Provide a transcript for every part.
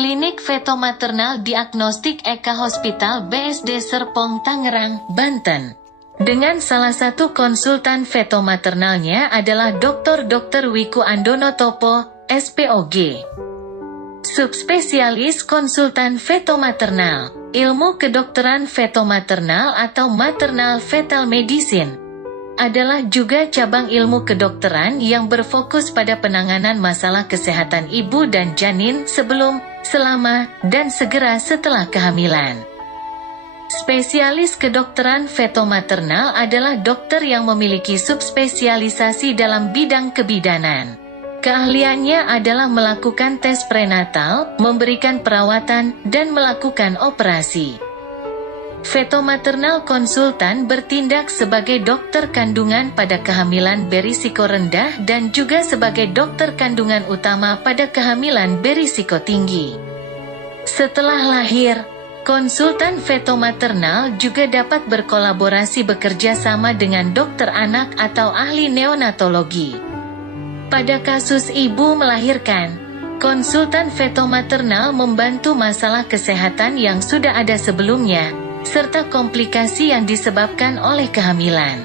Klinik Feto-Maternal Diagnostik Eka Hospital BSD Serpong Tangerang, Banten. Dengan salah satu konsultan feto-maternalnya adalah Dr. Wiku Andono Topo, SPOG. Subspesialis konsultan feto-maternal, ilmu kedokteran feto-maternal atau maternal fetal medicine, adalah juga cabang ilmu kedokteran yang berfokus pada penanganan masalah kesehatan ibu dan janin sebelum, selama, dan segera setelah kehamilan. Spesialis kedokteran feto-maternal adalah dokter yang memiliki subspesialisasi dalam bidang kebidanan. Keahliannya adalah melakukan tes prenatal, memberikan perawatan, dan melakukan operasi. Feto-maternal konsultan bertindak sebagai dokter kandungan pada kehamilan berisiko rendah dan juga sebagai dokter kandungan utama pada kehamilan berisiko tinggi. Setelah lahir, konsultan feto-maternal juga dapat berkolaborasi bekerja sama dengan dokter anak atau ahli neonatologi. Pada kasus ibu melahirkan, konsultan feto-maternal membantu masalah kesehatan yang sudah ada sebelumnya, serta komplikasi yang disebabkan oleh kehamilan.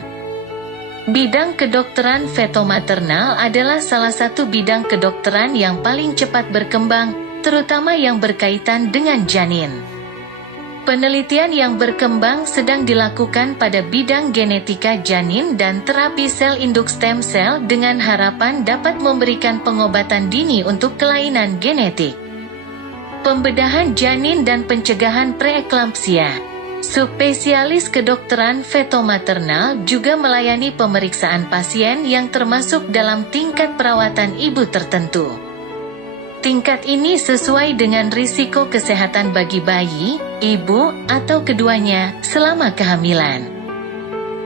Bidang kedokteran feto-maternal adalah salah satu bidang kedokteran yang paling cepat berkembang, terutama yang berkaitan dengan janin. Penelitian yang berkembang sedang dilakukan pada bidang genetika janin dan terapi sel induk stem cell dengan harapan dapat memberikan pengobatan dini untuk kelainan genetik. Pembedahan janin dan pencegahan preeklampsia. Subspesialis kedokteran feto-maternal juga melayani pemeriksaan pasien yang termasuk dalam tingkat perawatan ibu tertentu. Tingkat ini sesuai dengan risiko kesehatan bagi bayi, ibu, atau keduanya selama kehamilan.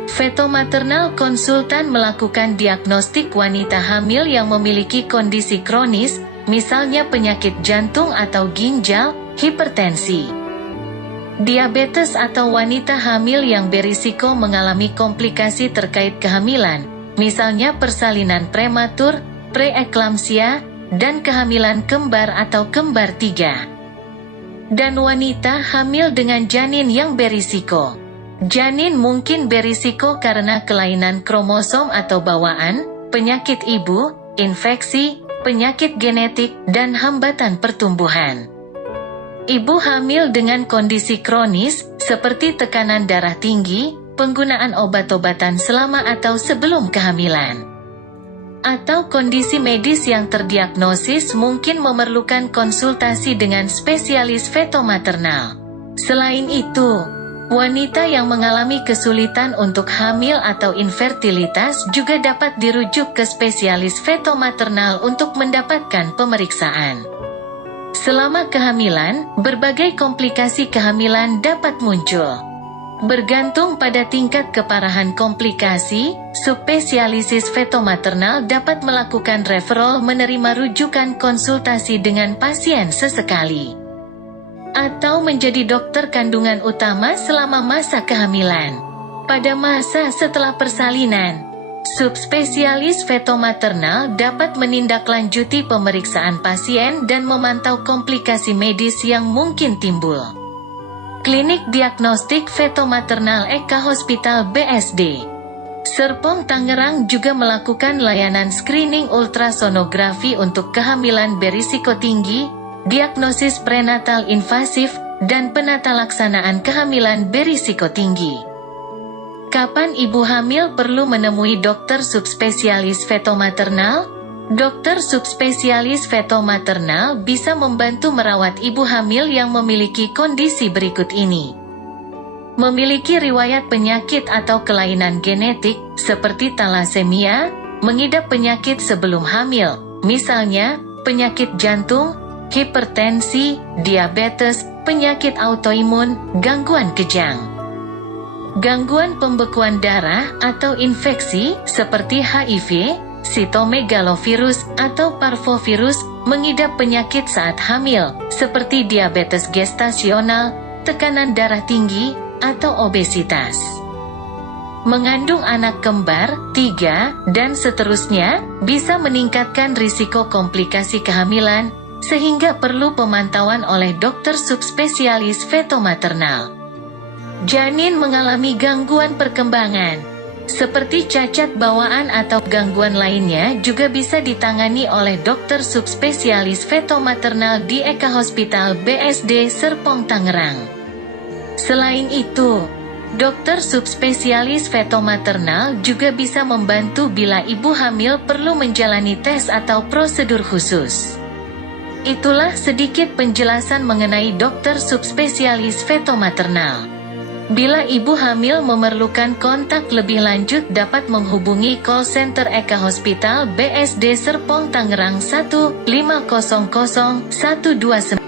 Feto-maternal konsultan melakukan diagnostik wanita hamil yang memiliki kondisi kronis, misalnya penyakit jantung atau ginjal, hipertensi, diabetes atau wanita hamil yang berisiko mengalami komplikasi terkait kehamilan, misalnya persalinan prematur, preeklampsia, dan kehamilan kembar atau kembar 3. Dan wanita hamil dengan janin yang berisiko. Janin mungkin berisiko karena kelainan kromosom atau bawaan, penyakit ibu, infeksi, penyakit genetik, dan hambatan pertumbuhan. Ibu hamil dengan kondisi kronis, seperti tekanan darah tinggi, penggunaan obat-obatan selama atau sebelum kehamilan, atau kondisi medis yang terdiagnosis mungkin memerlukan konsultasi dengan spesialis feto-maternal. Selain itu, wanita yang mengalami kesulitan untuk hamil atau infertilitas juga dapat dirujuk ke spesialis feto-maternal untuk mendapatkan pemeriksaan. Selama kehamilan, berbagai komplikasi kehamilan dapat muncul. Bergantung pada tingkat keparahan komplikasi, subspesialisis feto-maternal dapat melakukan referral menerima rujukan konsultasi dengan pasien sesekali, atau menjadi dokter kandungan utama selama masa kehamilan. Pada masa setelah persalinan, subspesialis feto-maternal dapat menindaklanjuti pemeriksaan pasien dan memantau komplikasi medis yang mungkin timbul. Klinik Diagnostik Feto-Maternal Eka Hospital BSD Serpong Tangerang juga melakukan layanan screening ultrasonografi untuk kehamilan berisiko tinggi, diagnosis prenatal invasif, dan penata laksanaan kehamilan berisiko tinggi. Kapan ibu hamil perlu menemui dokter subspesialis feto-maternal? Dokter subspesialis feto-maternal bisa membantu merawat ibu hamil yang memiliki kondisi berikut ini. Memiliki riwayat penyakit atau kelainan genetik, seperti talasemia, mengidap penyakit sebelum hamil, misalnya, penyakit jantung, hipertensi, diabetes, penyakit autoimun, gangguan kejang, gangguan pembekuan darah atau infeksi seperti HIV, sitomegalovirus, atau parvovirus, mengidap penyakit saat hamil seperti diabetes gestasional, tekanan darah tinggi, atau obesitas. Mengandung anak kembar, 3, dan seterusnya, bisa meningkatkan risiko komplikasi kehamilan, sehingga perlu pemantauan oleh dokter subspesialis feto-maternal. Janin mengalami gangguan perkembangan, seperti cacat bawaan atau gangguan lainnya juga bisa ditangani oleh dokter subspesialis feto-maternal di Eka Hospital BSD Serpong Tangerang. Selain itu, dokter subspesialis feto-maternal juga bisa membantu bila ibu hamil perlu menjalani tes atau prosedur khusus. Itulah sedikit penjelasan mengenai dokter subspesialis feto-maternal. Bila ibu hamil memerlukan kontak lebih lanjut dapat menghubungi call center Eka Hospital BSD Serpong Tangerang 1500129.